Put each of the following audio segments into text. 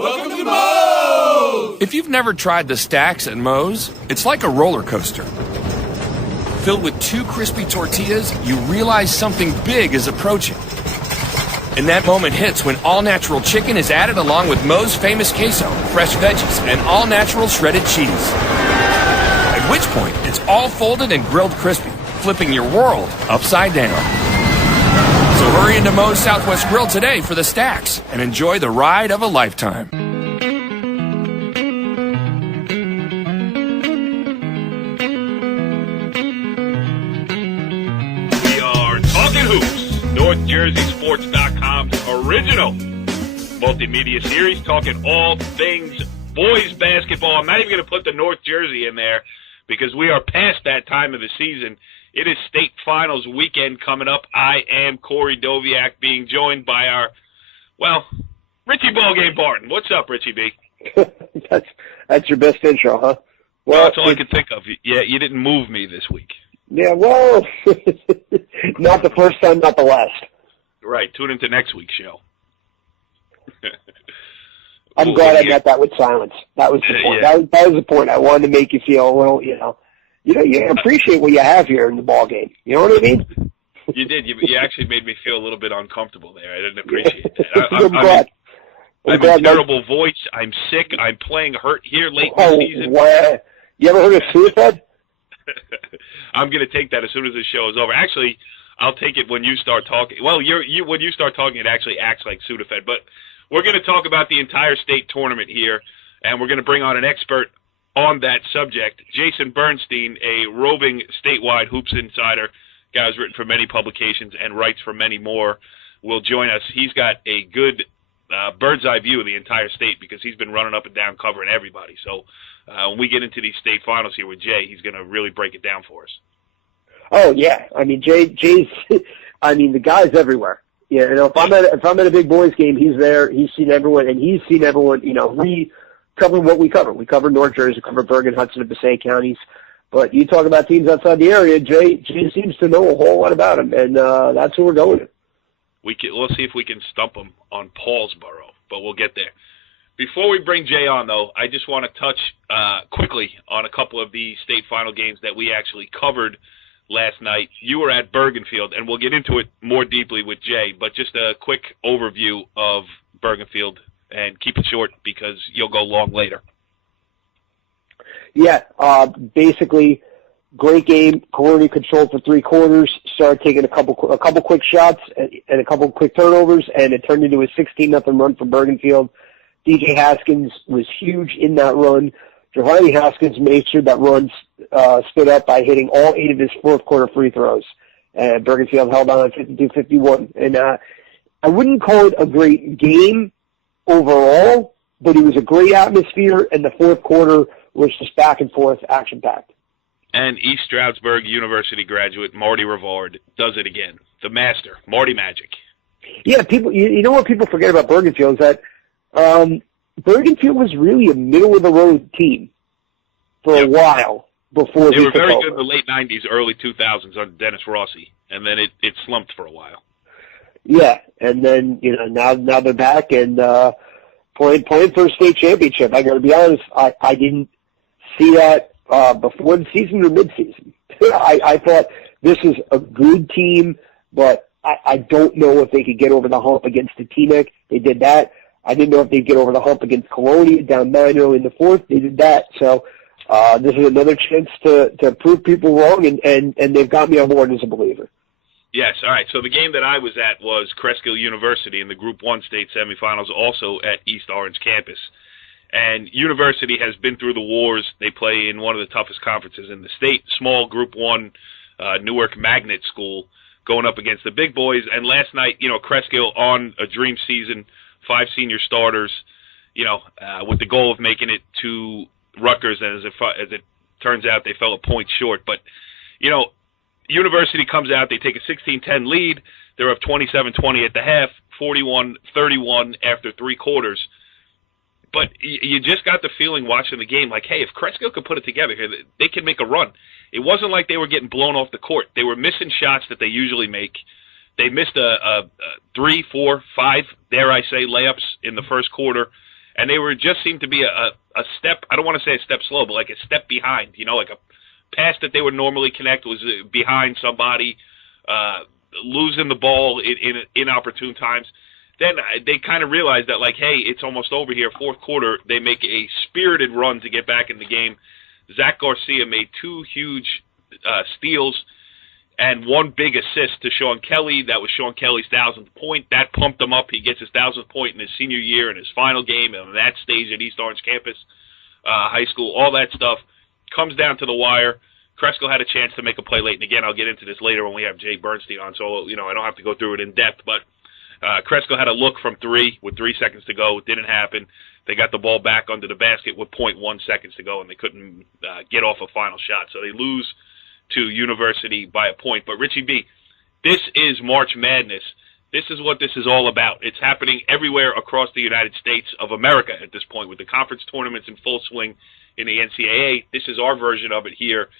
Welcome to Moe's! If you've never tried the stacks at Moe's, it's like a roller coaster. Filled with 2 crispy tortillas, you realize something big is approaching. And that moment hits when all-natural chicken is added along with Moe's famous queso, fresh veggies, and all-natural shredded cheese. At which point, it's all folded and grilled crispy, flipping your world upside down. So hurry into Moe's Southwest Grill today for the stacks and enjoy the ride of a lifetime. We are Talkin Hoops, NorthJerseySports.com's original multimedia series, talking all things boys basketball. I'm not even going to put the North Jersey in there because we are past that time of the season. It is state finals weekend coming up. I am Corey Doviak, being joined by our, Richie Ballgame Barton. What's up, Richie B? That's your best intro, huh? Well, that's all I could think of. Yeah, you didn't move me this week. Yeah, well, not the first time, not the last. Right, tune into next week's show. I'm glad I met that with silence. That was the point. Yeah. That was the point. I wanted to make you feel a little, you appreciate what you have here in the ball game. You know what I mean? You did. You actually made me feel a little bit uncomfortable there. I didn't appreciate that. I'm glad. I have a terrible voice. I'm sick. I'm playing hurt here late in the season. Wow. You ever heard of Sudafed? I'm going to take that as soon as the show is over. Actually, I'll take it when you start talking. Well, when you start talking, it actually acts like Sudafed. But we're going to talk about the entire state tournament here, and we're going to bring on an expert on that subject. Jason Bernstein, a roving statewide hoops insider, guy who's written for many publications and writes for many more, will join us. He's got a good bird's eye view of the entire state because he's been running up and down covering everybody. So when we get into these state finals here with Jay, he's going to really break it down for us. Oh yeah, I mean Jay's. I mean the guy's everywhere. Yeah, if I'm at a big boys game, he's there. He's seen everyone, and he's seen everyone. We cover what we cover. We cover North Jersey, we cover Bergen, Hudson, and Passaic counties. But you talk about teams outside the area, Jay seems to know a whole lot about them, and that's who we're going to. We'll see if we can stump him on Paulsboro, but we'll get there. Before we bring Jay on, though, I just want to touch quickly on a couple of the state final games that we actually covered last night. You were at Bergenfield, and we'll get into it more deeply with Jay, but just a quick overview of Bergenfield, and keep it short because you'll go long later. Yeah, basically, great game. Colonial controlled for 3 quarters. Started taking a couple quick shots and a couple quick turnovers, and it turned into a 16-0 run for Bergenfield. DJ Haskins was huge in that run. Giovanni Haskins made sure that run stood up by hitting all 8 of his fourth quarter free throws, and Bergenfield held on 52-51. And I wouldn't call it a great game overall, but it was a great atmosphere, and the fourth quarter was just back and forth, action-packed. And East Stroudsburg University graduate Marty Rivard does it again. The master, Marty Magic. Yeah, people. You know what people forget about Bergenfield is that Bergenfield was really a middle-of-the-road team for a while before they were very over. good in the late 90s, early 2000s under Dennis Rossi, and then it slumped for a while. Yeah, and then now they're back and playing for a state championship. I got to be honest, I didn't see that before the season or mid-season. I thought this is a good team, but I don't know if they could get over the hump against the Teaneck. They did that. I didn't know if they'd get over the hump against Colonia, down 9 early in the fourth. They did that. So this is another chance to prove people wrong, and they've got me on board as a believer. Yes, all right. So the game that I was at was Cresskill University in the Group 1 state semifinals, also at East Orange campus. And University has been through the wars. They play in one of the toughest conferences in the state, small Group 1 Newark magnet school, going up against the big boys. And last night, Cresskill on a dream season, 5 senior starters, with the goal of making it to Rutgers. And as it turns out, they fell a point short. But, University comes out, they take a 16-10 lead. They're up 27-20 at the half, 41-31 after 3 quarters. But you just got the feeling watching the game like, hey, if Cresskill could put it together here, they can make a run. It wasn't like they were getting blown off the court. They were missing shots that they usually make. They missed a 3, 4, 5, dare I say, layups in the first quarter. and they were just seemed to be a step. I don't want to say a step slow, but like a step behind. Like a pass that they would normally connect was behind somebody, losing the ball in inopportune times. Then they kind of realized that, like, hey, it's almost over here. Fourth quarter, they make a spirited run to get back in the game. Zach Garcia made 2 huge steals and 1 big assist to Sean Kelly. That was Sean Kelly's 1,000th point. That pumped him up. He gets his 1,000th point in his senior year in his final game on that stage at East Orange campus, high school. All that stuff comes down to the wire. Kresko had a chance to make a play late. And, again, I'll get into this later when we have Jay Bernstein on, so I don't have to go through it in depth. But Kresko had a look from 3 with 3 seconds to go. It didn't happen. They got the ball back under the basket with 0.1 seconds to go, and they couldn't get off a final shot. So they lose to University by a point. But, Richie B., this is March Madness. This is what this is all about. It's happening everywhere across the United States of America at this point, with the conference tournaments in full swing in the NCAA. This is our version of it here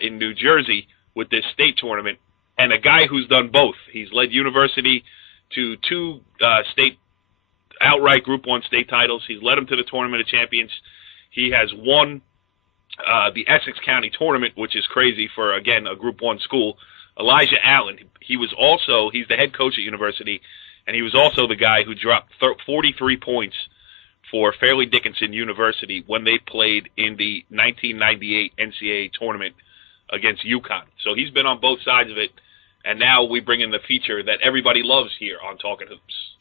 in New Jersey with this state tournament. And a guy who's done both. He's led University to 2 state outright Group 1 state titles. He's led them to the Tournament of Champions. He has won the Essex County Tournament, which is crazy for, again, a Group 1 school. Elijah Allen, he's the head coach at University, and he was also the guy who dropped 43 points for Fairleigh Dickinson University when they played in the 1998 NCAA tournament against UConn. So he's been on both sides of it, and now we bring in the feature that everybody loves here on Talkin Hoops.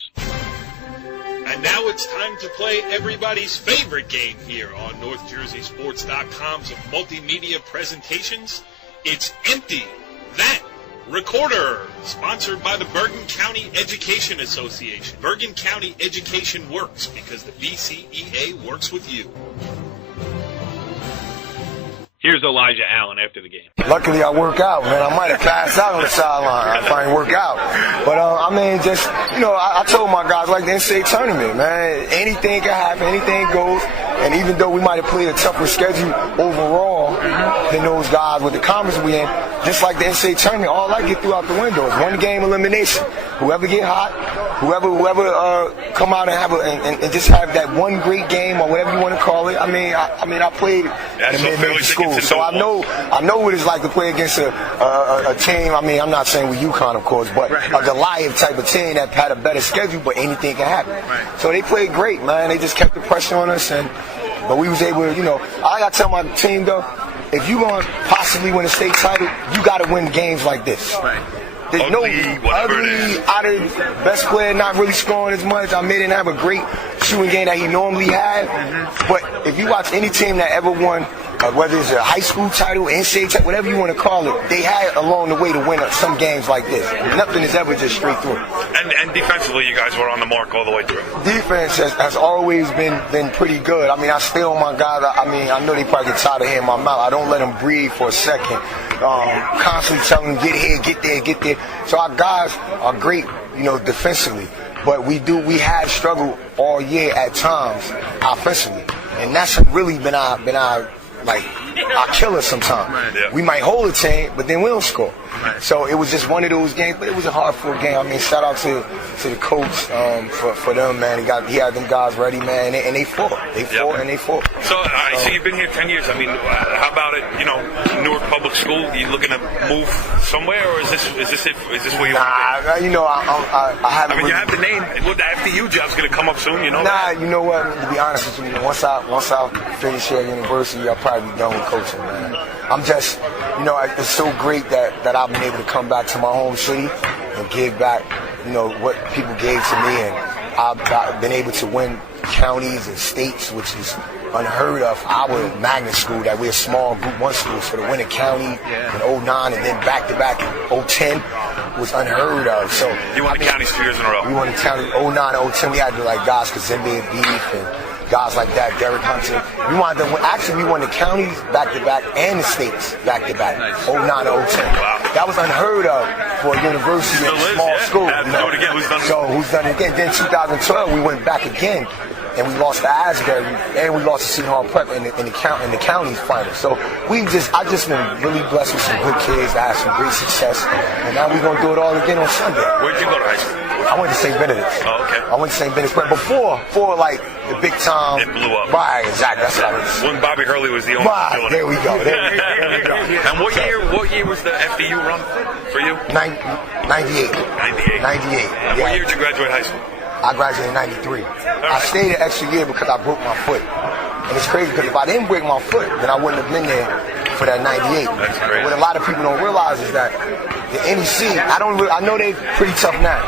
And now it's time to play everybody's favorite game here on NorthJerseySports.com's multimedia presentations. It's Empty That Recorder, sponsored by the Bergen County Education Association. Bergen County Education works because the BCEA works with you. Here's Elijah Allen after the game. Luckily, I work out, man. I might have passed out on the sideline if I didn't work out. But, I told my guys, like the NCAA tournament, man, anything can happen, anything goes. And even though we might have played a tougher schedule overall than those guys with the conference we in, just like the NCAA tournament, all I get through out the window is 1-game elimination. Whoever get hot, whoever come out and have and just have that one great game or whatever you want to call it. I played at a mid-major school, so I know what it's like to play against a team. I'm not saying with UConn, of course, but a Goliath type of team that had a better schedule, but anything can happen. Right. So they played great, man. They just kept the pressure on us, but we was able to, I got to tell my team, though, if you're going to possibly win a state title, you got to win games like this. Right. There's ugly, out of best player not really scoring as much. I didn't have a great shooting game that he normally had. Mm-hmm. But if you watch any team that ever won, whether it's a high school title, NCAA title, whatever you want to call it, they had along the way to win some games like this. Nothing is ever just straight through. And defensively, you guys were on the mark all the way through. Defense has always been pretty good. I stay on my guys. I know they probably get tired of hearing my mouth. I don't let them breathe for a second. Constantly telling them, get here, get there, get there. So our guys are great, defensively. But we have struggled all year at times offensively. And that's really been our killer sometimes. Right, yeah. We might hold a team, but then we don't score. Right. So it was just one of those games, but it was a hard-fought game. Shout out to the coach for them, man. He had them guys ready, man, and they fought. They fought. So you've been here 10 years. How about it? Newark Public School. You looking to move somewhere, or is this where you want to be? I haven't. You have the name. The FDU job's gonna come up soon. You know what? To be honest with you, once I finish here at university, I'll probably be done with coaching, man. I'm just, it's so great that I've been able to come back to my home city and give back, what people gave to me, and I've been able to win counties and states, which is unheard of. Our magnet school, that we're a small Group 1 school, so to win a county in 09 and then back-to-back in 010 was unheard of. So you won the counties 2 years in a row. We won the county 09, 010. We had guys, Kazembe and Beef and guys like that, Derek Hunter. We won the counties back-to-back and the states back-to-back, 09 and 010. Wow. That was unheard of for a university and a small school. Do it again. Who's done it again? Then 2012, we went back again, and we lost to Asbury, and we lost to Seton Hall Prep in the counties final. So I just been really blessed with some good kids that had some great success, and now we're gonna do it all again on Sunday. Where'd you go to high school? I went to St. Benedict's. Oh, okay. I went to St. Benedict's, but before like the big time. It blew up. Right, exactly. That's what I was. When Bobby Hurley was the owner. Right, there we go. And what year was the FDU run for you? 98. 98. Yeah. What year did you graduate high school? I graduated in 93. I stayed an extra year because I broke my foot. And it's crazy because if I didn't break my foot, then I wouldn't have been there for that 98. That's great. What a lot of people don't realize is that the NEC, I know they're pretty tough now.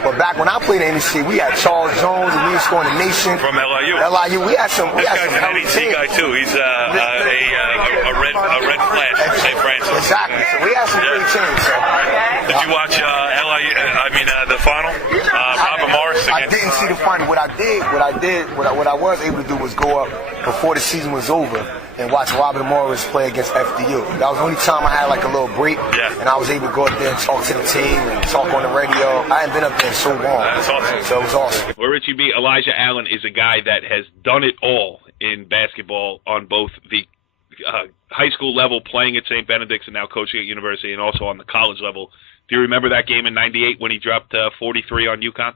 But back when I played in the NEC, we had Charles Jones and we were scoring the nation. From LIU. We had some. This guy's an NEC guy too. He's a red flash from St. Francis. Exactly. So we had some great teams. So. Did you watch LIU? The final? Robert Morris against. I didn't see the final. What I was able to do was go up before the season was over and watch Robert Morris play against FDU. That was the only time I had like a little break, and I was able to go up there and talk to the team and talk on the radio. I hadn't been up there in so long. That's awesome. So it was awesome. Well, Richie B, Elijah Allen is a guy that has done it all in basketball on both the high school level, playing at St. Benedict's and now coaching at university, and also on the college level. Do you remember that game in '98 when he dropped 43 on UConn?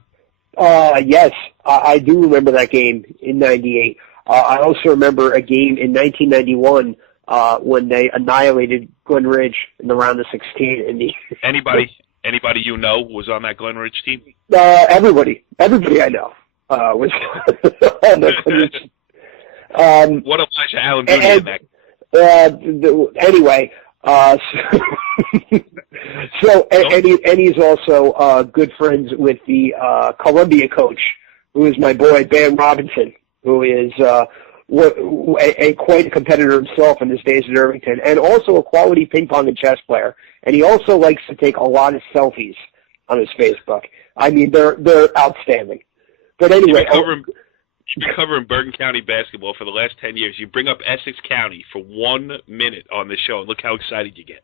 Yes, I do remember that game in '98. I also remember a game in 1991 when they annihilated Glen Ridge in the round of 16. In the Anybody you know was on that Glen Ridge team? Everybody I know was on that Glen Ridge team. What Elijah Allen doing in that? Anyway, and he's also good friends with the Columbia coach, who is my boy Ben Robinson, who is quite a competitor himself in his days at Irvington, and also a quality ping pong and chess player. And he also likes to take a lot of selfies on his Facebook. I mean, they're outstanding. But anyway, you've been covering Bergen County basketball for the last 10 years. You bring up Essex County for 1 minute on the show, and look how excited you get.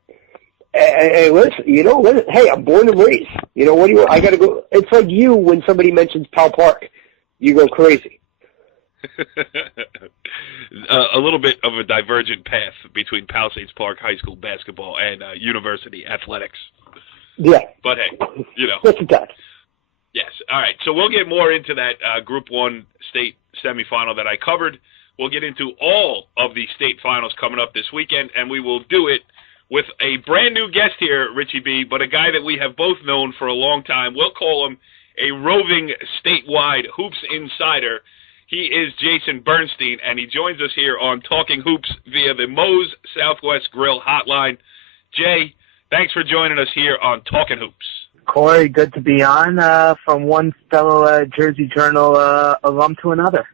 Hey, listen, hey, I'm born and raised. I got to go. It's like you when somebody mentions Pal Park. You go crazy. A little bit of a divergent path between Palisades Park High School basketball and university athletics. Yeah. But hey, What's that? Yes. All right. So we'll get more into that Group 1 state semifinal that I covered. We'll get into all of the state finals coming up this weekend, and we will do it with a brand new guest here, Richie B., but a guy that we have both known for a long time. We'll call him a roving statewide hoops insider. He is Jason Bernstein, and he joins us here on Talking Hoops via the Moe's Southwest Grill hotline. Jay, thanks for joining us here on Talking Hoops. Corey, good to be on from one fellow Jersey Journal alum to another.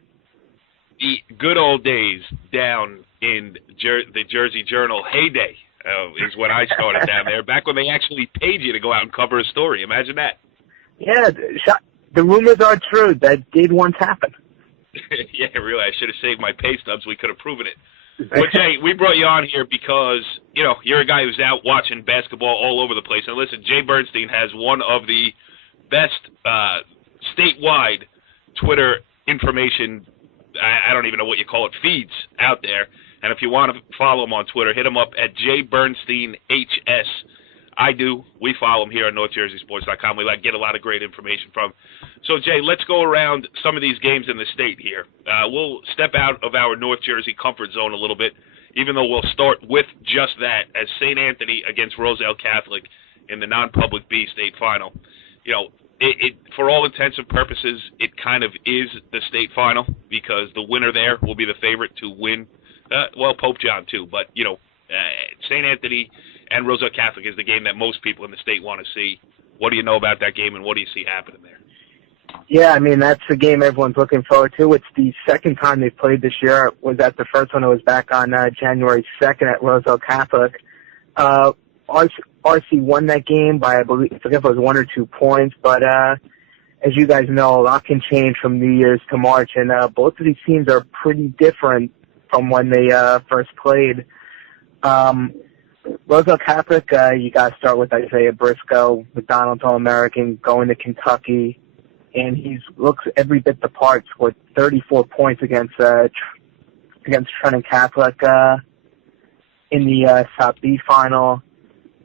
The good old days down in the Jersey Journal heyday is when I started down there, back when they actually paid you to go out and cover a story. Imagine that. Yeah, the rumors are true. That did once happen. Yeah, really, I should have saved my pay stubs. We could have proven it. But, Jay, we brought you on here because, you're a guy who's out watching basketball all over the place. And listen, Jay Bernstein has one of the best statewide Twitter information, I don't even know what you call it, feeds out there. And if you want to follow him on Twitter, hit him up at jbernsteinhs. I do. We follow him here on NorthJerseySports.com. We get a lot of great information from. So, Jay, let's go around some of these games in the state here. We'll step out of our North Jersey comfort zone a little bit, even though we'll start with just that, as St. Anthony against Roselle Catholic in the non-public B state final. It for all intents and purposes, it kind of is the state final because the winner there will be the favorite to win. Pope John too, but St. Anthony and Roselle Catholic is the game that most people in the state want to see. What do you know about that game, and what do you see happening there? Yeah, I mean, that's the game everyone's looking forward to. It's the second time they've played this year. Was that the first one? It was back on January 2nd at Roselle Catholic. RC won that game by, I forget if it was 1 or 2 points, but as you guys know, a lot can change from New Year's to March, and both of these teams are pretty different from when they first played. Roselle Catholic, you got to start with Isaiah Briscoe, McDonald's All-American, going to Kentucky, and he looks every bit the part. Scored 34 points against Trenton Catholic in the South B final.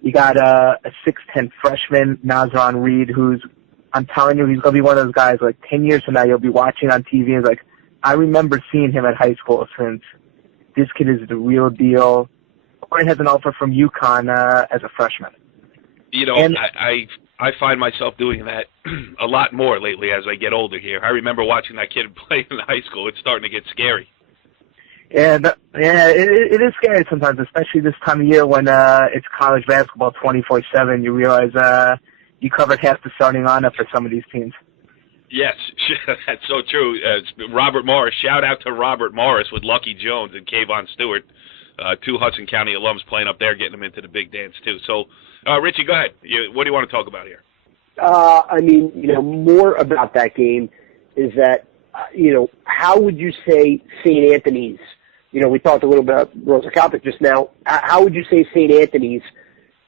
You got a 6'10" freshman, Nazron Reed, who's I'm telling you, he's going to be one of those guys, like 10 years from now, you'll be watching on TV and like, I remember seeing him at high school since this kid is the real deal. Or he has an offer from UConn as a freshman. You know, I find myself doing that a lot more lately as I get older here. I remember watching that kid play in high school. It's starting to get scary. Yeah, it is scary sometimes, especially this time of year when it's college basketball 24/7. You realize you covered half the starting lineup for some of these teams. Yes, that's so true. Robert Morris, shout out to Robert Morris with Lucky Jones and Kayvon Stewart, two Hudson County alums playing up there, getting them into the big dance too. So, Richie, go ahead. What do you want to talk about here? More about that game is that, how would you say St. Anthony's, we talked a little bit about Rosa Catholic just now. How would you say St. Anthony's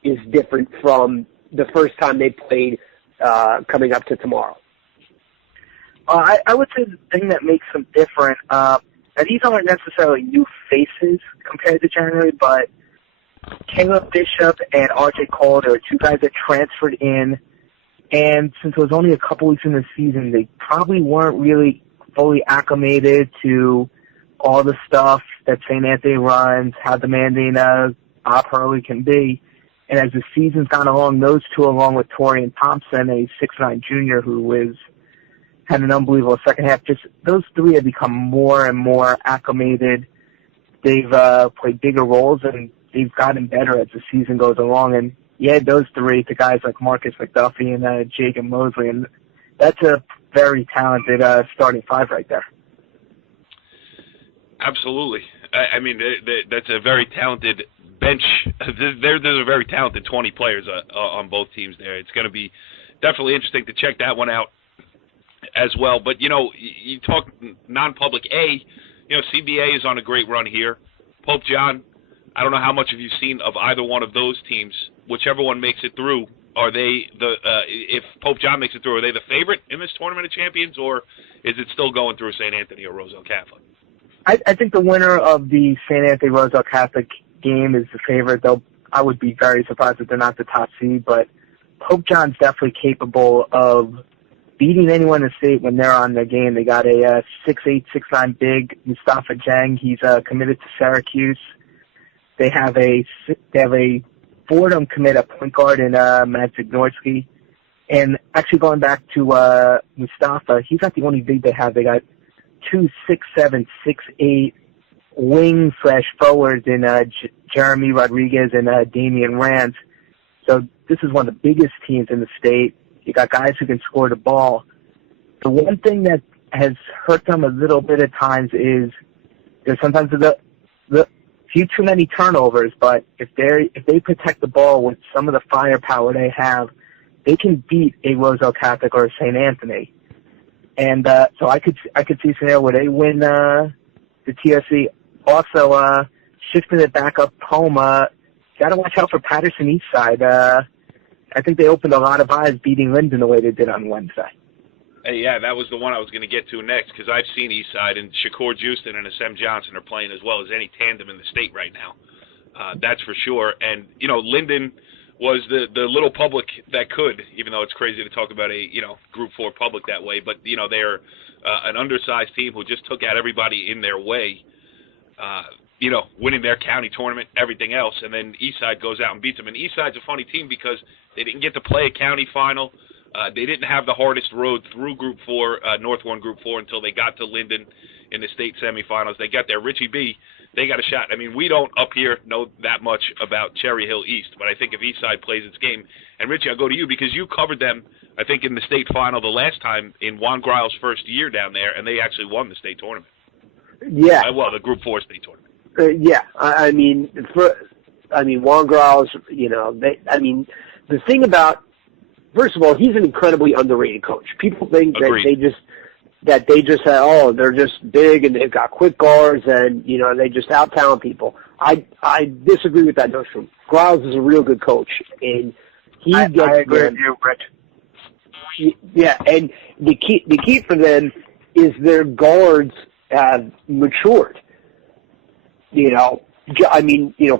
is different from the first time they played coming up to tomorrow? I would say the thing that makes them different, and these aren't necessarily new faces compared to January, but Caleb Bishop and R.J. Calder are two guys that transferred in, and since it was only a couple weeks in the season, they probably weren't really fully acclimated to all the stuff that St. Anthony runs, how demanding Bob Hurley can be. And as the season's gone along, those two, along with Torian Thompson, a 6'9" junior who had an unbelievable second half, just those three have become more and more acclimated. They've played bigger roles, and they've gotten better as the season goes along. And you add those three to guys like Marcus McDuffie and Jacob Mosley, and that's a very talented starting five right there. Absolutely. I mean, that's a very talented bench. There's a very talented 20 players on both teams there. It's going to be definitely interesting to check that one out as well. But, you talk non-public A, CBA is on a great run here. Pope John, I don't know how much have you seen of either one of those teams. Whichever one makes it through, are they if Pope John makes it through, are they the favorite in this Tournament of Champions, or is it still going through St. Anthony or Roselle Catholic? I think the winner of the St. Anthony Roselle Catholic game is the favorite, though I would be very surprised if they're not the top seed. But Pope John's definitely capable of beating anyone in the state when they're on the game. They got a 6'8", 6'9" big Mustafa Jang. He's committed to Syracuse. They have a Fordham commit at point guard in Matt Zagnorski. And actually going back to Mustafa, he's not the only big they have. They got two 6'7", 6'8" wing/forwards in Jeremy Rodriguez and Damian Rand. So this is one of the biggest teams in the state. You got guys who can score the ball. The one thing that has hurt them a little bit at times is there's sometimes the few too many turnovers, but if they protect the ball with some of the firepower they have, they can beat a Roselle Catholic or a St. Anthony. And so I could see a scenario where they win the TSC. Also, shifting it back up home, got to watch out for Patterson Eastside. I think they opened a lot of eyes beating Linden the way they did on Wednesday. Hey, yeah, that was the one I was going to get to next, because I've seen Eastside, and Shakur Houston and Assem Johnson are playing as well as any tandem in the state right now. That's for sure. And, Linden was the little public that could, even though it's crazy to talk about a, Group 4 public that way, but, they're an undersized team who just took out everybody in their way, winning their county tournament, everything else, and then Eastside goes out and beats them. And Eastside's a funny team because they didn't get to play a county final. They didn't have the hardest road through Group 4, North 1 Group 4, until they got to Linden in the state semifinals. They got there. Richie B, they got a shot. I mean, we don't up here know that much about Cherry Hill East, but I think if Eastside plays its game, and Richie, I'll go to you because you covered them, I think, in the state final the last time in Juan Grile's first year down there, and they actually won the state tournament. Yeah. The Group 4 state tournament. Yeah. I mean, Juan Grile's, the thing about, first of all, he's an incredibly underrated coach. People think that they just say, oh, they're just big and they've got quick guards and, they just out-talent people. I disagree with that notion. Griles is a real good coach, and I agree with you, Rich. Yeah, and the key for them is their guards have matured.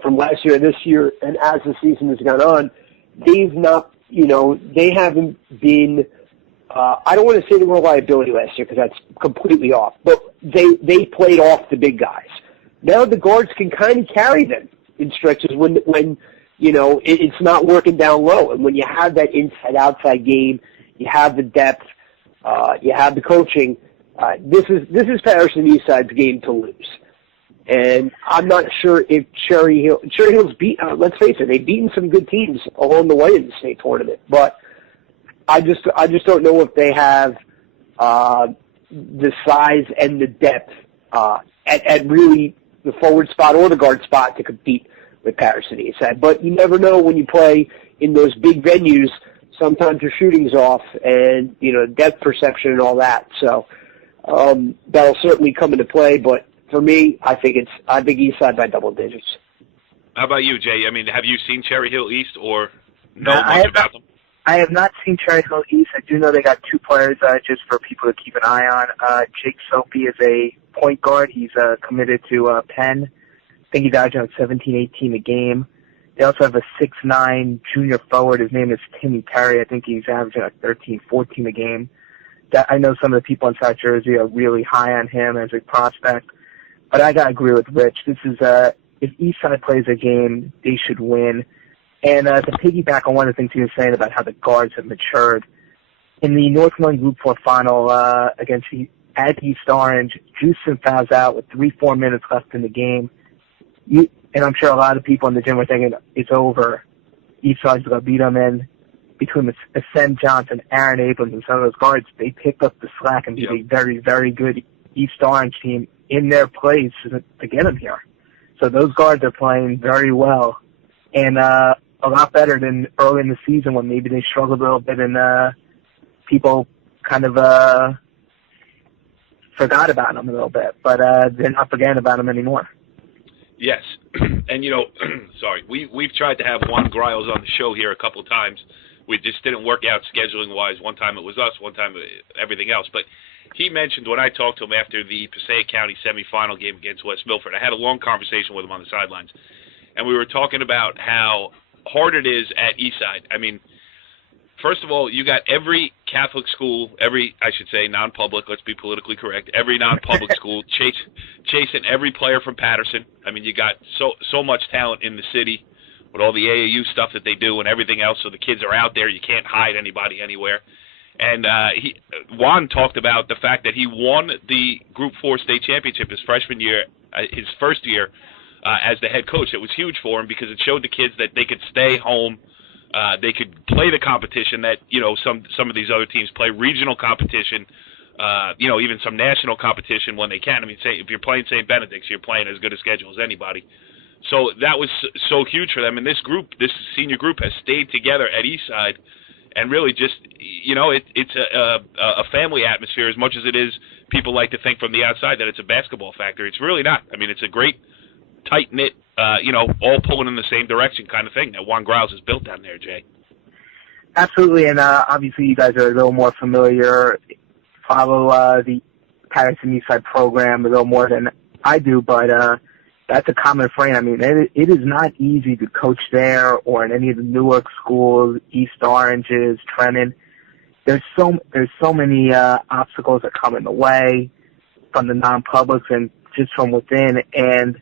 From last year, this year, and as the season has gone on, they've not, they haven't been I don't want to say they were a liability last year because that's completely off, but they played off the big guys. Now the guards can kind of carry them in stretches when it's not working down low. And when you have that inside-outside game, you have the depth, you have the coaching, this is Patterson Eastside's game to lose. And I'm not sure if Cherry Hill's let's face it, they've beaten some good teams along the way in the state tournament, but I just don't know if they have the size and the depth at really the forward spot or the guard spot to compete with Patterson Eastside. But you never know when you play in those big venues. Sometimes your shooting's off, and depth perception and all that. So that'll certainly come into play. But for me, I think Eastside by double digits. How about you, Jay? I mean, have you seen Cherry Hill East or know much about them? I have not seen Cherry Hill East. I do know they got two players just for people to keep an eye on. Jake Soapy is a point guard. He's committed to Penn. I think he's averaging 17, 18 a game. They also have a 6'9" junior forward. His name is Timmy Terry. I think he's averaging 13, 14 a game. I know some of the people in South Jersey are really high on him as a prospect. But I got to agree with Rich. This is if Eastside plays a game, they should win. And to piggyback on one of the things he was saying about how the guards have matured, in the Northland Group 4 final at East Orange, Juicin fouls out with 3-4 minutes left in the game. And I'm sure a lot of people in the gym were thinking, it's over. Eastside's going to beat them. And between Ascend Johnson, Aaron Abrams, and some of those guards, they picked up the slack and beat a very, very good East Orange team in their place to get them here. So those guards are playing very well. And a lot better than early in the season when maybe they struggled a little bit and people kind of forgot about them a little bit. But they're not forgetting about them anymore. Yes. And, sorry, we've tried to have Juan Griles on the show here a couple of times. We just didn't work out scheduling-wise. One time it was us, one time everything else. But he mentioned when I talked to him after the Passaic County semifinal game against West Milford, I had a long conversation with him on the sidelines, and we were talking about how hard it is at Eastside. I mean, first of all, you got every Catholic school, I should say non-public, let's be politically correct, every non-public school chasing every player from Patterson. I mean, you got so much talent in the city with all the AAU stuff that they do and everything else, so the kids are out there. You can't hide anybody anywhere. And Juan talked about the fact that he won the Group 4 state championship his freshman year, his first year as the head coach. It was huge for him because it showed the kids that they could stay home. They could play the competition that, some of these other teams play, regional competition, even some national competition when they can. I mean, say if you're playing St. Benedict's, you're playing as good a schedule as anybody. So that was so huge for them. And this senior group has stayed together at Eastside and really just, it's a family atmosphere as much as it is people like to think from the outside that it's a basketball factor. It's really not. I mean, it's a great, tight-knit, all pulling in the same direction kind of thing that Juan Griles has built down there, Jay. Absolutely, and obviously you guys are a little more familiar, follow the Patterson Eastside program a little more than I do, but that's a common refrain. I mean, it is not easy to coach there or in any of the Newark schools, East Oranges, Trenton. There's so many obstacles that come in the way from the non-publics and just from within, and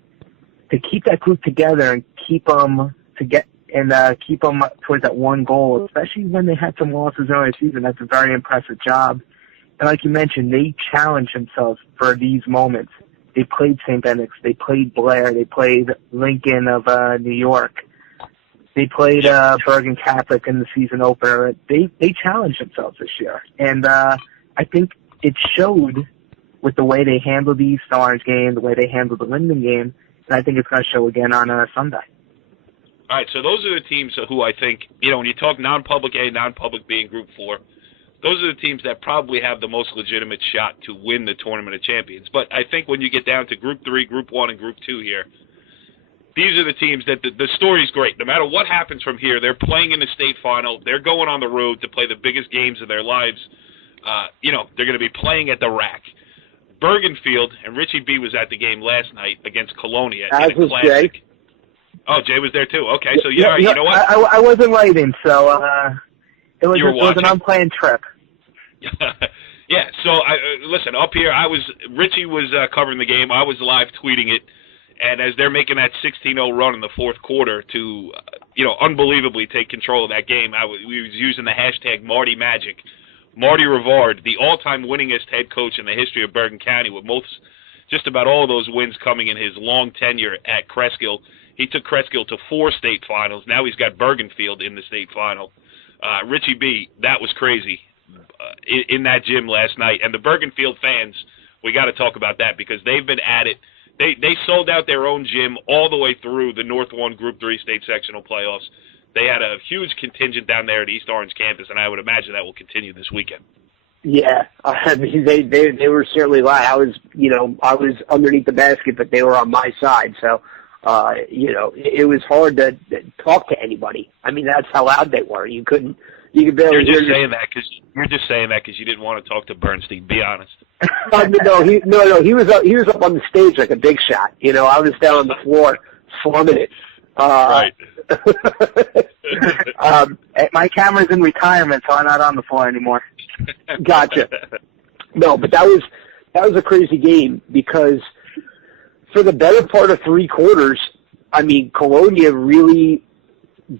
to keep that group together and keep them towards that one goal, especially when they had some losses early in the season, that's a very impressive job. And like you mentioned, they challenged themselves for these moments. They played St. Benedict's, they played Blair, they played Lincoln of New York, they played Bergen Catholic in the season opener. They challenged themselves this year, and I think it showed with the way they handled the East Orange game, the way they handled the Linden game, and I think it's going to show again on Sunday. All right, so those are the teams who I think, when you talk non-public A, non-public B in Group 4, those are the teams that probably have the most legitimate shot to win the Tournament of Champions. But I think when you get down to Group 3, Group 1, and Group 2 here, these are the teams that the story's great. No matter what happens from here, they're playing in the state final. They're going on the road to play the biggest games of their lives. They're going to be playing at the RAC. Bergenfield, and Richie B was at the game last night against Colonia. As was Jay. Oh, Jay was there too. Okay, so you know what? I wasn't writing, so it was an unplanned trip. Yeah, so listen, up here, Richie was covering the game. I was live tweeting it, and as they're making that 16-0 run in the fourth quarter to, unbelievably take control of that game, we was using the hashtag Marty Magic. Marty Rivard, the all-time winningest head coach in the history of Bergen County, with just about all of those wins coming in his long tenure at Cresskill. He took Cresskill to 4 state finals. Now he's got Bergenfield in the state final. Richie B, that was crazy in that gym last night. And the Bergenfield fans, we got to talk about that because they've been at it. They sold out their own gym all the way through the North 1 Group 3 state sectional playoffs. They had a huge contingent down there at East Orange campus, and I would imagine that will continue this weekend. Yeah, I mean they were certainly live. I was underneath the basket, but they were on my side, so it was hard to talk to anybody. I mean, that's how loud they were. You could barely. You're just saying that because you didn't want to talk to Bernstein. Be honest. No, he was up on the stage like a big shot. I was down on the floor slumming it. Right. My camera's in retirement, so I'm not on the floor anymore. Gotcha. No, but that was a crazy game because for the better part of 3 quarters, I mean, Colonia really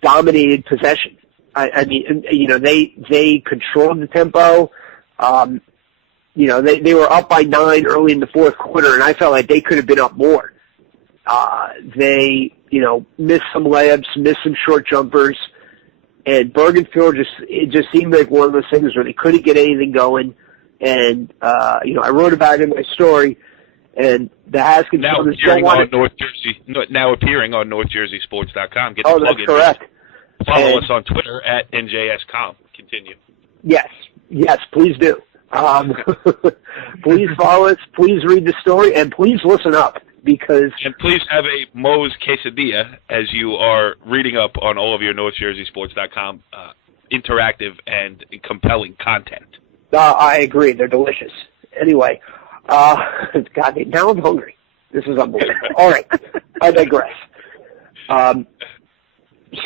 dominated possession. I mean, they controlled the tempo. They were up by 9 early in the fourth quarter, and I felt like they could have been up more. They missed some layups, missed some short jumpers, and Bergenfield just seemed like one of those things where they couldn't get anything going. And I wrote about it in my story. And the Haskins brothers don't want to. Now appearing on NorthJerseySports.com. Get the oh, plug that's in. correct. Follow us on Twitter at NJSCom. Continue. Yes, please do. Please follow us. Please read the story, and please listen up because. And please have a Moe's quesadilla as you are reading up on all of your NorthJerseySports.com interactive and compelling content. I agree. They're delicious. Anyway, God, now I'm hungry. This is unbelievable. All right, I digress.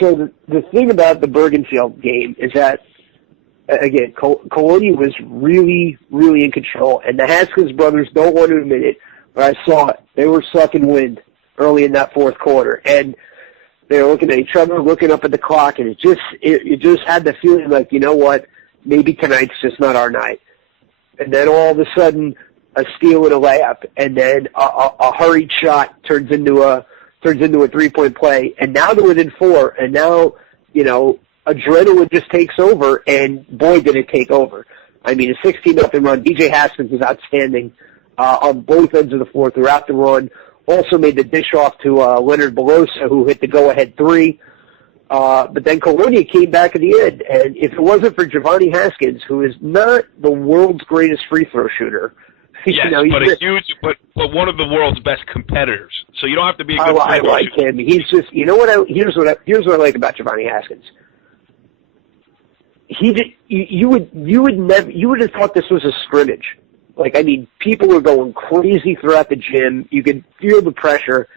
So the thing about the Bergenfield game is that, again, Colonia was really, really in control, and the Haskins brothers don't want to admit it, but I saw it. They were sucking wind early in that fourth quarter, and they were looking at each other, looking up at the clock, and it just had the feeling like, you know what, maybe tonight's just not our night. And then all of a sudden, a steal and a layup, and then a hurried shot turns into a 3-point play, and now they're within 4, and now, adrenaline just takes over, and boy, did it take over. I mean, a 16-0 run. DJ Haskins was outstanding on both ends of the floor throughout the run. Also made the dish off to Leonard Belosa, who hit the go-ahead 3. But then Colonia came back at the end, and if it wasn't for Giovanni Haskins, who is not the world's greatest free throw shooter, yes, but one of the world's best competitors. So you don't have to be a good I like him. He's just, here's what I like about Giovanni Haskins. You would have thought this was a scrimmage. Like, I mean, people were going crazy throughout the gym. You could feel the pressure,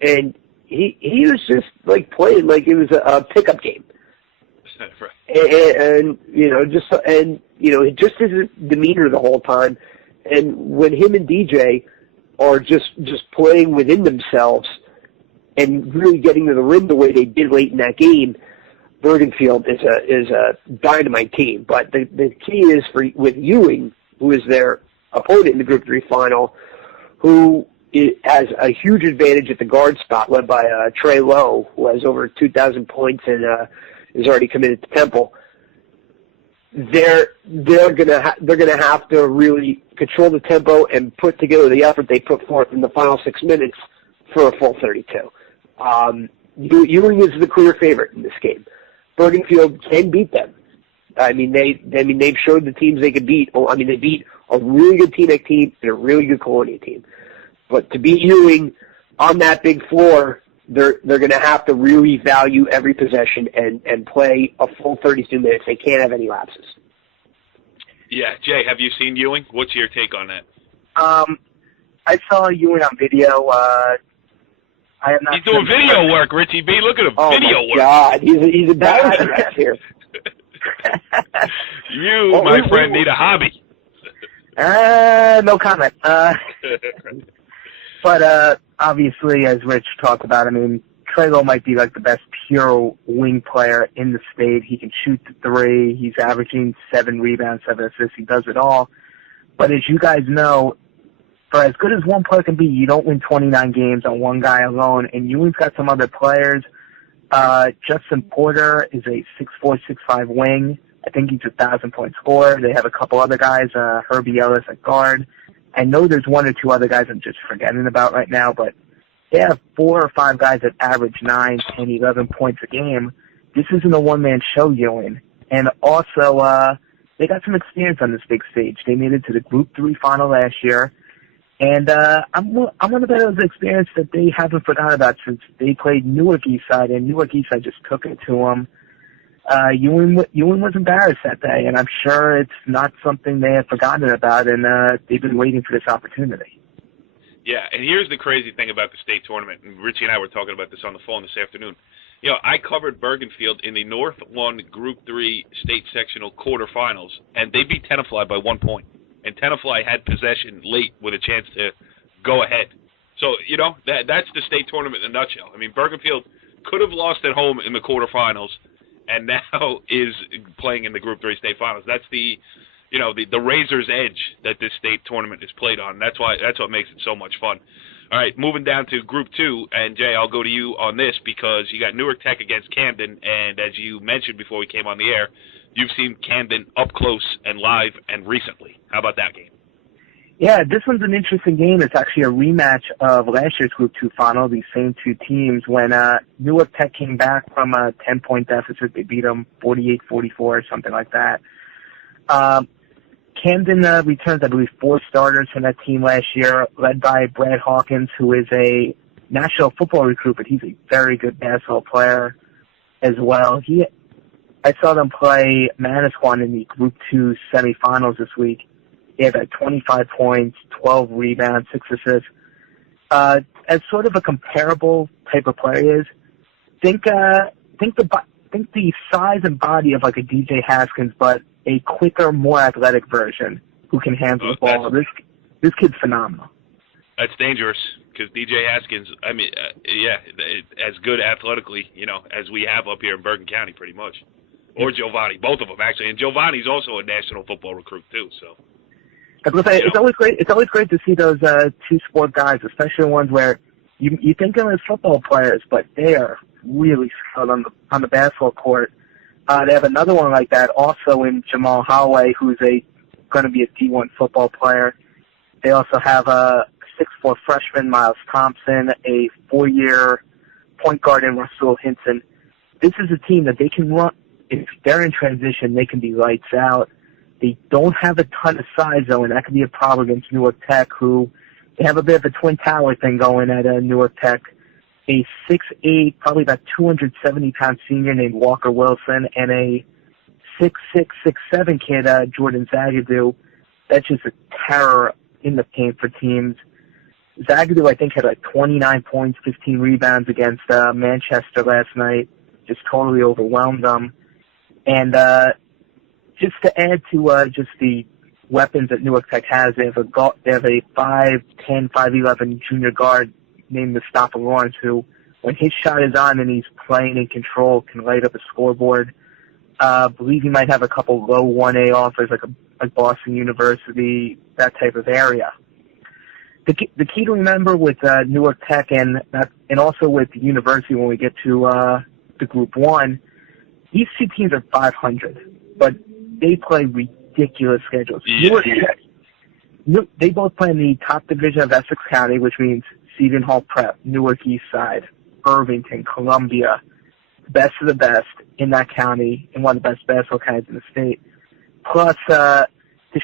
and he was just like playing like it was a pickup game. And just his demeanor the whole time. And when him and DJ are just playing within themselves and really getting to the rim the way they did late in that game, Bergenfield is a dynamite team. But the key is with Ewing, who is their opponent in the Group 3 final, who has a huge advantage at the guard spot, led by Trey Lowe, who has over 2,000 points and is already committed to Temple. They're gonna have to really control the tempo and put together the effort they put forth in the final 6 minutes for a full 32. Ewing is the clear favorite in this game. Bergenfield can beat them. I mean, they've showed the teams they could beat. I mean, they beat a really good Teaneck team and a really good Colonia team. But to beat Ewing on that big floor, they're going to have to really value every possession and play a full 32 minutes. They can't have any lapses. Yeah, Jay, have you seen Ewing? What's your take on that? I saw Ewing on video. I have not. He's doing video work, Richie B. Look at him, video work. God, he's a badass here. You, my friend, need a hobby. No comment. But obviously, as Rich talked about, I mean, Trago might be like the best pure wing player in the state. He can shoot the three. He's averaging 7 rebounds, 7 assists. He does it all. But as you guys know, for as good as one player can be, you don't win 29 games on one guy alone. And Ewing's got some other players. Justin Porter is a 6'4", 6'5" wing. I think he's a 1,000-point scorer. They have a couple other guys, Herbie Ellis at guard. I know there's 1 or 2 other guys I'm just forgetting about right now, but they have 4 or 5 guys that average 9, 10, 11 points a game. This isn't a one-man show, Ewing. And also, they got some experience on this big stage. They made it to the Group 3 final last year. And I'm going to bet it was an experience that they haven't forgotten about since they played Newark Eastside, and Newark Eastside just took it to them. Ewing was embarrassed that day, and I'm sure it's not something they have forgotten about, and they've been waiting for this opportunity. Yeah, and here's the crazy thing about the state tournament, and Richie and I were talking about this on the phone this afternoon. You know, I covered Bergenfield in the North 1 Group 3 state sectional quarterfinals, and they beat Tenafly by 1 point. And Tenafly had possession late with a chance to go ahead. So, you know, that's the state tournament in a nutshell. I mean, Bergenfield could have lost at home in the quarterfinals and now is playing in the Group 3 state finals. That's the razor's edge that this state tournament is played on. That's what makes it so much fun. All right, moving down to Group 2, and Jay, I'll go to you on this because you got Newark Tech against Camden, and as you mentioned before we came on the air, you've seen Camden up close and live and recently. How about that game? Yeah, this one's an interesting game. It's actually a rematch of last year's Group 2 final, these same 2 teams. When Newark Tech came back from a 10-point deficit, they beat them 48-44 or something like that. Camden returns, I believe, 4 starters from that team last year, led by Brad Hawkins, who is a national football recruit, but he's a very good basketball player as well. I saw them play Manasquan in the Group 2 semifinals this week. He had 25 points, 12 rebounds, 6 assists. As sort of a comparable type of player he is, think the size and body of like a DJ Haskins, but a quicker, more athletic version who can handle the ball. This kid's phenomenal. That's dangerous because DJ Haskins, I mean, as good athletically, as we have up here in Bergen County pretty much. Or Giovanni, both of them actually. And Giovanni's also a national football recruit too, so. It's always great. It's always great to see those 2-sport guys, especially ones where you think of them as football players, but they are really skilled on the basketball court. They have another one like that also in Jamal Holloway, who's going to be a D1 football player. They also have a 6'4" freshman, Miles Thompson, a 4-year point guard in Russell Hinton. This is a team that they can run. If they're in transition, they can be lights out. They don't have a ton of size, though, and that could be a problem against Newark Tech, who they have a bit of a twin tower thing going at Newark Tech. A 6'8", probably about 270-pound senior named Walker Wilson, and a 6'6", 6'7" kid, Jordan Zagadou. That's just a terror in the paint for teams. Zagadou, I think, had 29 points, 15 rebounds against Manchester last night. Just totally overwhelmed them. And just to add to just the weapons that Newark Tech has, they have a 5'10", 5'11" junior guard named Mustafa Lawrence, who, when his shot is on and he's playing in control, can light up a scoreboard. Believe he might have a couple low 1A offers, like Boston University, that type of area. The key to remember with Newark Tech and also with the University when we get to the Group 1, these 2 teams are 500, but they play ridiculous schedules. Newark Tech, they both play in the top division of Essex County, which means Seton Hall Prep, Newark Eastside, Irvington, Columbia, best of the best in that county and one of the best basketball counties in the state. Plus, to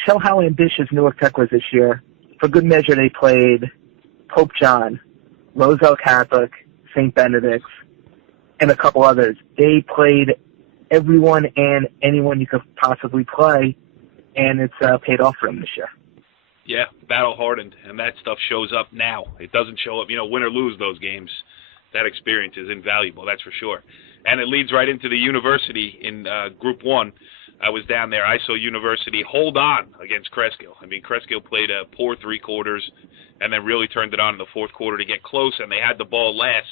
show how ambitious Newark Tech was this year, for good measure, they played Pope John, Roselle Catholic, St. Benedict's, and a couple others. They played everyone and anyone you could possibly play, and it's paid off for them this year. Yeah, battle-hardened, and that stuff shows up now. It doesn't show up, win or lose those games. That experience is invaluable, that's for sure. And it leads right into the University in Group 1. I was down there. I saw University hold on against Cresskill. I mean, Cresskill played a poor 3 quarters and then really turned it on in the 4th quarter to get close, and they had the ball last,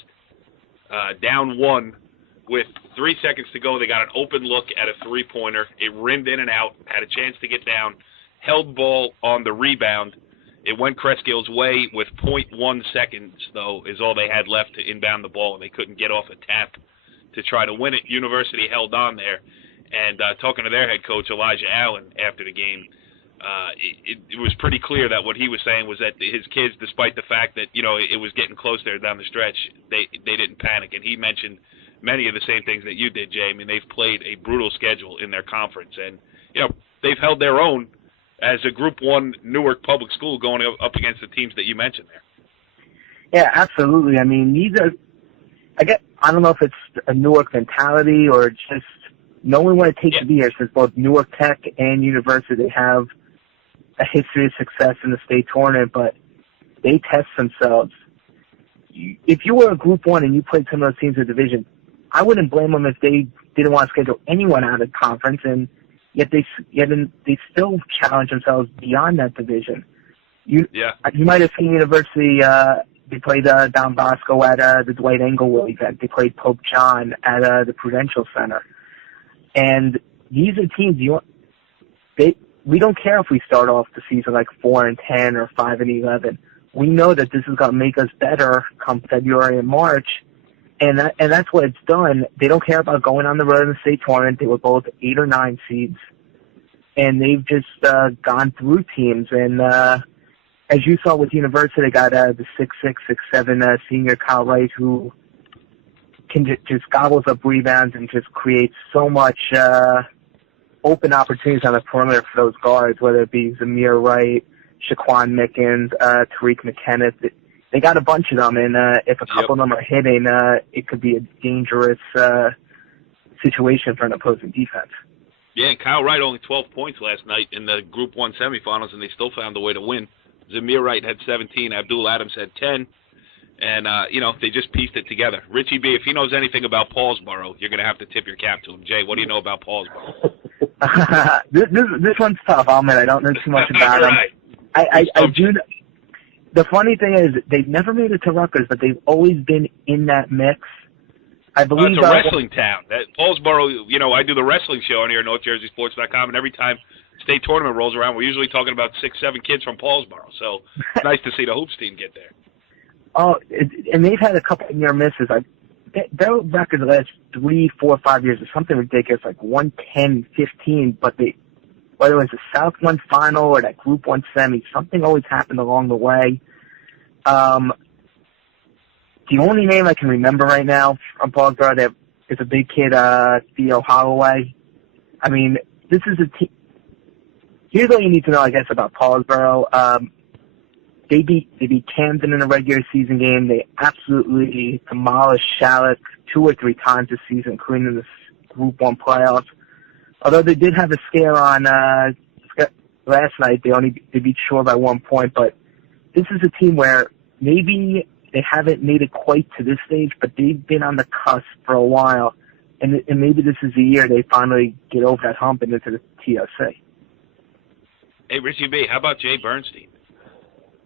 down 1 with 3 seconds to go. They got an open look at a 3-pointer. It rimmed in and out, had a chance to get down, held ball on the rebound. It went Creskill's way with 0.1 seconds, though, is all they had left to inbound the ball, and they couldn't get off a tap to try to win it. University held on there. And talking to their head coach, Elijah Allen, after the game, it was pretty clear that what he was saying was that his kids, despite the fact that, it was getting close there down the stretch, they didn't panic. And he mentioned many of the same things that you did, Jay. I mean, they've played a brutal schedule in their conference. And, they've held their own as a Group 1 Newark public school going up against the teams that you mentioned there. Yeah, absolutely. I mean, I don't know if it's a Newark mentality or just knowing what it takes to be here, since both Newark Tech and University have a history of success in the state tournament, but they test themselves. If you were a Group 1 and you played some of those teams in the division, I wouldn't blame them if they didn't want to schedule anyone out of conference, and yet they still challenge themselves beyond that division. You might have seen University. They played Don Bosco at the Dwight Englewood event. They played Pope John at the Prudential Center. And these are teams we don't care if we start off the season like 4-10 or 5-11. We know that this is going to make us better come February and March, and that's what it's done. They don't care about going on the road in the state tournament. They were both 8 or 9 seeds, and they've just gone through teams. And as you saw with University, they got the 6'6", 6'7" senior Kyle Wright, who can just gobbles up rebounds and just creates so much open opportunities on the perimeter for those guards, whether it be Zamir Wright, Shaquan Mickens, Tariq McKenna. They got a bunch of them, and if a couple of them are hitting, it could be a dangerous situation for an opposing defense. Yeah, and Kyle Wright only 12 points last night in the Group 1 semifinals, and they still found a way to win. Zamir Wright had 17, Abdul Adams had 10. And, they just pieced it together. Richie B., if he knows anything about Paulsboro, you're going to have to tip your cap to him. Jay, what do you know about Paulsboro? This one's tough, I'll admit. I don't know too much about him. Right. I do. The funny thing is, they've never made it to Rutgers, but they've always been in that mix. I believe it's a wrestling town. Paulsboro, I do the wrestling show on here at NorthJerseySports.com, and every time state tournament rolls around, we're usually talking about 6-7 kids from Paulsboro. So it's nice to see the Hoops team get there. Oh, and they've had a couple of near misses. Their record the last 3, 4, 5 years is something ridiculous, like 110-15. But whether it was a South 1 final or that Group 1 semi, something always happened along the way. The only name I can remember right now from Paulsboro is a big kid, Theo Holloway. I mean, this is a team. Here's all you need to know, I guess, about Paulsboro. They beat Camden in a regular season game. They absolutely demolished Shalleck 2 or 3 times this season, including in the Group 1 playoffs. Although they did have a scare on last night, they beat Shore by 1 point. But this is a team where maybe they haven't made it quite to this stage, but they've been on the cusp for a while. And maybe this is the year they finally get over that hump and into the TOC. Hey, Richie B., how about Jay Bernstein?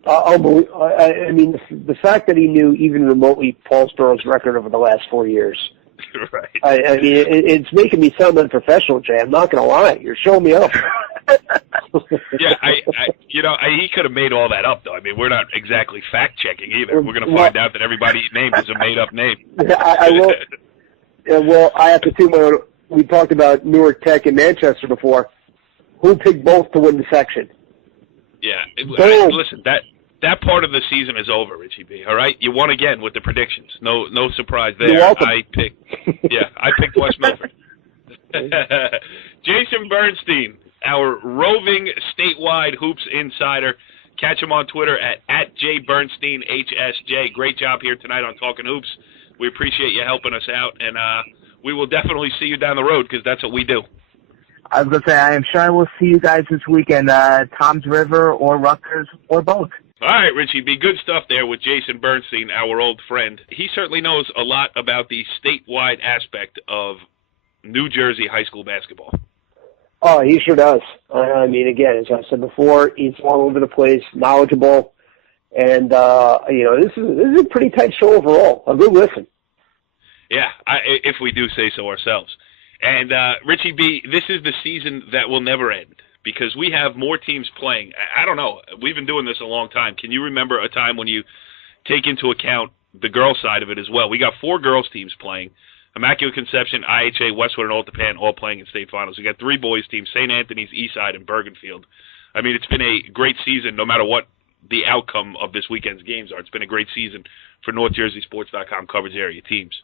I mean, the fact that he knew even remotely Paulsboro's record over the last 4 years. Right. I mean, it's making me sound unprofessional, Jay. I'm not going to lie. You're showing me up. Yeah, he could have made all that up, though. I mean, we're not exactly fact-checking either. We're going to find out that everybody's name is a made-up name. I will. Yeah, well, I have to too. We talked about Newark Tech and Manchester before. Who picked both to win the section? Yeah. Listen, that part of the season is over, Richie B. All right, you won again with the predictions. No surprise there. You're welcome. I picked West Milford. Jason Bernstein, our roving statewide hoops insider. Catch him on Twitter at JBernsteinHSJ. Great job here tonight on Talkin Hoops. We appreciate you helping us out, and we will definitely see you down the road because that's what we do. I was going to say, I am sure I will see you guys this weekend, Tom's River or Rutgers or both. All right, Richie B. Good stuff there with Jason Bernstein, our old friend. He certainly knows a lot about the statewide aspect of New Jersey high school basketball. Oh, he sure does. I mean, again, as I said before, he's all over the place, knowledgeable, and this is a pretty tight show overall. A good listen. Yeah, if we do say so ourselves. And Richie B., this is the season that will never end because we have more teams playing. I don't know. We've been doing this a long time. Can you remember a time when you take into account the girls' side of it as well? We got 4 girls' teams playing. Immaculate Conception, IHA, Westwood, and Old Tappan all playing in state finals. We got 3 boys teams, St. Anthony's, Eastside, and Bergenfield. I mean, it's been a great season no matter what the outcome of this weekend's games are. It's been a great season for NorthJerseySports.com coverage area teams.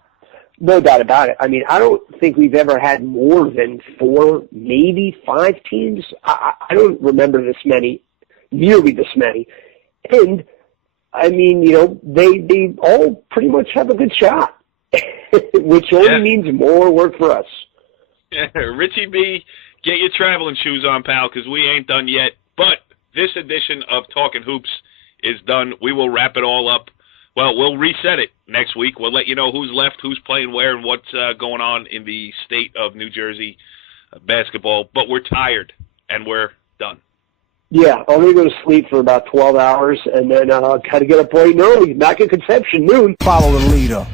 No doubt about it. I mean, I don't think we've ever had more than 4, maybe 5 teams. I don't remember this many, nearly this many. And, I mean, they all pretty much have a good shot, which only means more work for us. Richie B., get your traveling shoes on, pal, because we ain't done yet. But this edition of Talkin Hoops is done. We will wrap it all up. Well, we'll reset it next week. We'll let you know who's left, who's playing where, and what's going on in the state of New Jersey basketball. But we're tired, and we're done. Yeah, I'm going to go to sleep for about 12 hours, and then got to get up bright and early. Back in Conception, noon. Follow the leader.